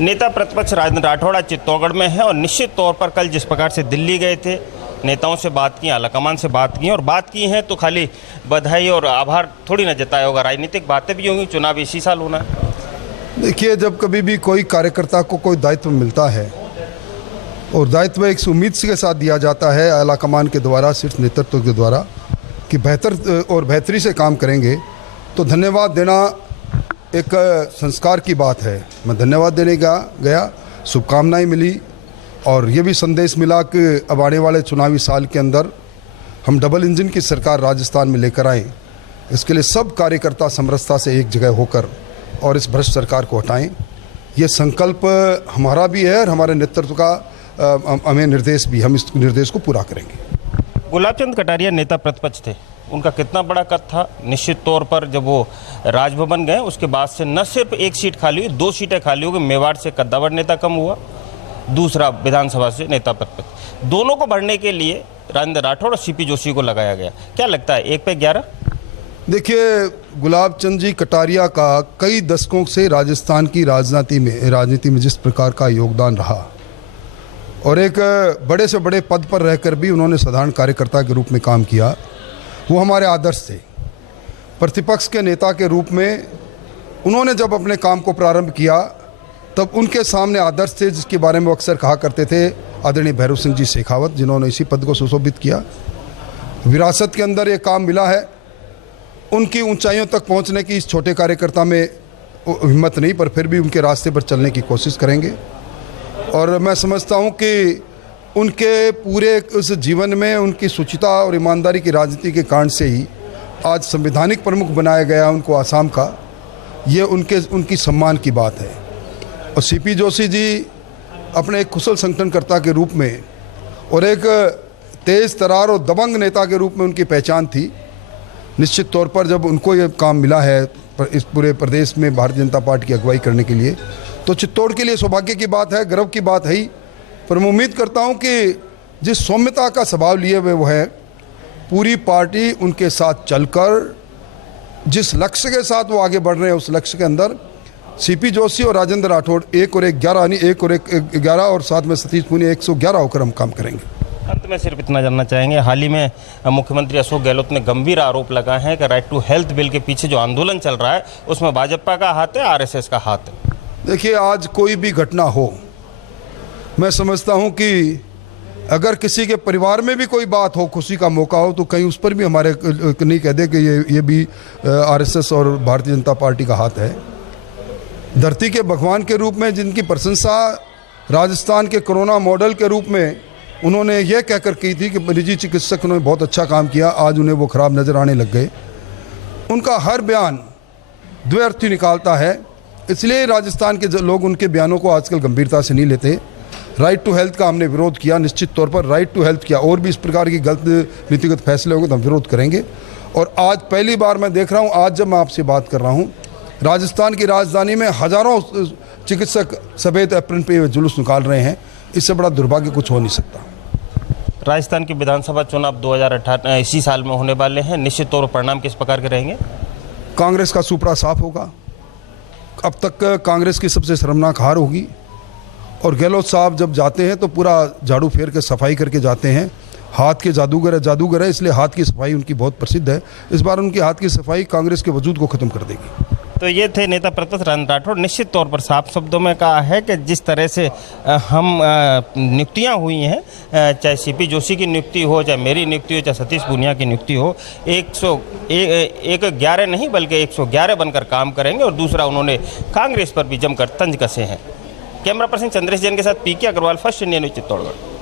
नेता प्रतिपक्ष राजेंद्र राठौड़ चित्तौड़गढ़ में है और निश्चित तौर पर कल जिस प्रकार से दिल्ली गए थे, नेताओं से बात की, आलाकमान से बात की और बात की है तो खाली बधाई और आभार थोड़ी ना जताया होगा, राजनीतिक बातें भी होंगी। चुनाव इसी साल होना है। देखिए, जब कभी भी कोई कार्यकर्ता को कोई दायित्व मिलता है और दायित्व एक उम्मीद के साथ दिया जाता है आलाकमान के द्वारा, शीर्ष नेतृत्व के द्वारा, कि बेहतर और बेहतरी से काम करेंगे, तो धन्यवाद देना एक संस्कार की बात है। मैं धन्यवाद देने गया, शुभकामनाएं मिली और ये भी संदेश मिला कि अब आने वाले चुनावी साल के अंदर हम डबल इंजन की सरकार राजस्थान में लेकर आएँ। इसके लिए सब कार्यकर्ता समरसता से एक जगह होकर और इस भ्रष्ट सरकार को हटाएं, ये संकल्प हमारा भी है और हमारे नेतृत्व का हमें निर्देश भी, हम इस निर्देश को पूरा करेंगे। गुलाबचंद कटारिया नेता प्रतिपक्ष थे, उनका कितना बड़ा कद था। निश्चित तौर पर जब वो राजभवन गए उसके बाद से न सिर्फ एक सीट खाली हुई, 2 सीटें खाली हो गई। मेवाड़ से कद्दावर नेता कम हुआ, दूसरा विधानसभा से नेता प्रतिपक्ष। दोनों को भरने के लिए राजेंद्र राठौड़ और सीपी जोशी को लगाया गया। क्या लगता है 1 पे 11? देखिए, गुलाबचंद जी कटारिया का कई दशकों से राजस्थान की राजनीति में जिस प्रकार का योगदान रहा और एक बड़े से बड़े पद पर रहकर भी उन्होंने साधारण कार्यकर्ता के रूप में काम किया, वो हमारे आदर्श थे। प्रतिपक्ष के नेता के रूप में उन्होंने जब अपने काम को प्रारंभ किया तब उनके सामने आदर्श थे जिसके बारे में वो अक्सर कहा करते थे आदरणीय भैरव सिंह जी शेखावत, जिन्होंने इसी पद को सुशोभित किया। विरासत के अंदर ये काम मिला है। उनकी ऊंचाइयों तक पहुंचने की इस छोटे कार्यकर्ता में हिम्मत नहीं, पर फिर भी उनके रास्ते पर चलने की कोशिश करेंगे। और मैं समझता हूं कि उनके पूरे उस जीवन में उनकी शुचिता और ईमानदारी की राजनीति के कारण से ही आज संवैधानिक प्रमुख बनाया गया उनको आसाम का, ये उनकी सम्मान की बात है। और सीपी जोशी जी अपने एक कुशल संगठनकर्ता के रूप में और एक तेज तरार और दबंग नेता के रूप में उनकी पहचान थी। निश्चित तौर पर जब उनको ये काम मिला है इस पूरे प्रदेश में भारतीय जनता पार्टी की अगुवाई करने के लिए, तो चित्तौड़ के लिए सौभाग्य की बात है, गर्व की बात है ही। पर मैं उम्मीद करता हूं कि जिस सौम्यता का स्वभाव लिए हुए वो है, पूरी पार्टी उनके साथ चलकर जिस लक्ष्य के साथ वो आगे बढ़ रहे हैं उस लक्ष्य के अंदर सीपी जोशी और राजेंद्र राठौड़ 1 और 1 11 यानी 1 और 1 11 और साथ में सतीश पूनिया 111 होकर हम काम करेंगे। अंत में सिर्फ इतना जानना चाहेंगे, हाल ही में मुख्यमंत्री अशोक गहलोत ने गंभीर आरोप लगाए हैं कि राइट टू हेल्थ बिल के पीछे जो आंदोलन चल रहा है उसमें भाजपा का हाथ है, आरएसएस का हाथ है। देखिए, आज कोई भी घटना हो, मैं समझता हूं कि अगर किसी के परिवार में भी कोई बात हो, खुशी का मौका हो, तो कहीं उस पर भी हमारे नहीं कह दे कि ये भी आरएसएस और भारतीय जनता पार्टी का हाथ है। धरती के भगवान के रूप में जिनकी प्रशंसा राजस्थान के कोरोना मॉडल के रूप में उन्होंने ये कहकर की थी कि निजी चिकित्सक ने बहुत अच्छा काम किया, आज उन्हें वो खराब नज़र आने लग गए। उनका हर बयान द्व्यर्थी निकालता है, इसलिए राजस्थान के लोग उनके बयानों को आजकल गंभीरता से नहीं लेते। राइट टू हेल्थ का हमने विरोध किया, निश्चित तौर पर राइट टू हेल्थ किया, और भी इस प्रकार की गलत नीतिगत फैसले होंगे तो हम विरोध करेंगे। और आज पहली बार मैं देख रहा हूँ, आज जब मैं आपसे बात कर रहा हूँ, राजस्थान की राजधानी में हजारों चिकित्सक सफ़ेद एप्रन पे जुलूस निकाल रहे हैं। इससे बड़ा दुर्भाग्य कुछ हो नहीं सकता। राजस्थान की विधानसभा चुनाव 2018 इसी साल में होने वाले हैं। निश्चित तौर पर परिणाम किस प्रकार के रहेंगे? कांग्रेस का सुपड़ा साफ होगा। अब तक कांग्रेस की सबसे शर्मनाक हार होगी और गहलोत साहब जब जाते हैं तो पूरा झाड़ू फेर के सफाई करके जाते हैं। हाथ के जादूगर है, इसलिए हाथ की सफाई उनकी बहुत प्रसिद्ध है। इस बार उनकी हाथ की सफाई कांग्रेस के वजूद को खत्म कर देगी। तो ये थे नेता प्रतिपक्ष राजेंद्र राठौड़। निश्चित तौर पर साफ शब्दों में कहा है कि जिस तरह से हम नियुक्तियां हुई हैं, चाहे सीपी जोशी की नियुक्ति हो, चाहे मेरी नियुक्ति हो, चाहे सतीश पूनिया की नियुक्ति हो, 111 नहीं बल्कि 111 बनकर काम करेंगे। और दूसरा, उन्होंने कांग्रेस पर भी जमकर तंज कसे हैं। कैमरा पर्सन चंद्रेश जैन के साथ PK Agarwal, First India News, Chittorgarh.